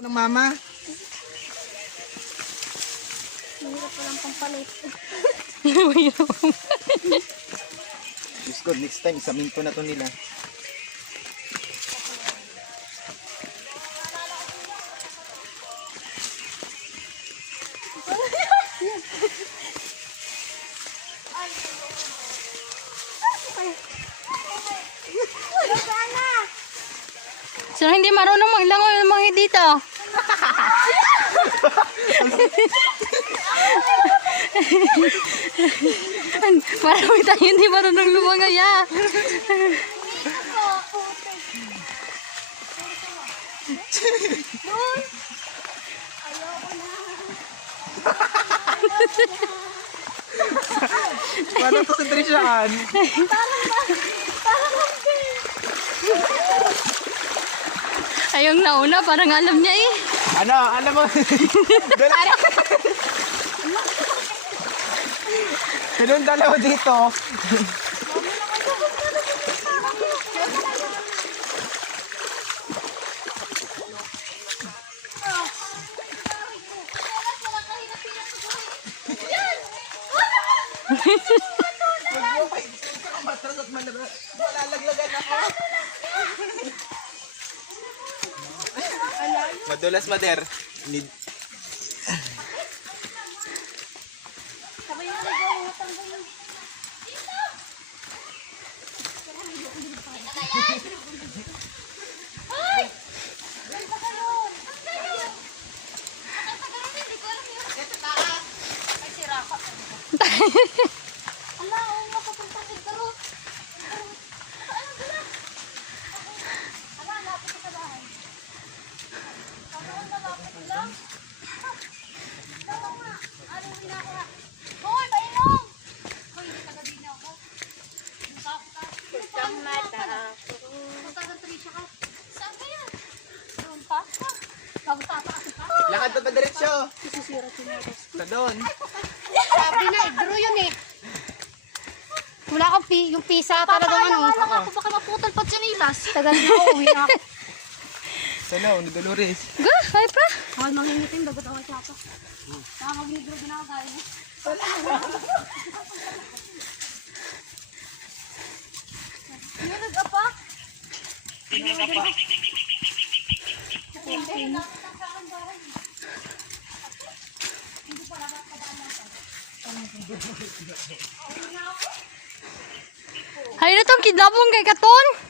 ng mama. Mahirap palang pampalit. Diyos ko, next time, isaminto na to nila. Sino hindi marunong maglangoy ng mga dito? Marami tayo hindi marunong lumangay ah. Paano to sa Trishaan? Ayong nauna, parang alam niya eh. Ano mo? Ganun dalawa dito. Malalaglagan ako. Madulas, Mader. Need. Lakad na ba diretsyo? Sa doon. Sabi na, idro yun eh. Wala kang yung pisa talagang ano. Akala ko baka maputol pa sinilas. Tagal na ako, uwi na ako. Sana, ni Dolores. Ga, ay pa. Ako mangingitin, dagot ako siya ako. Nakakagligro din ako kaya mo. Yun, apa? Hay na tong kidnapong kay Katon.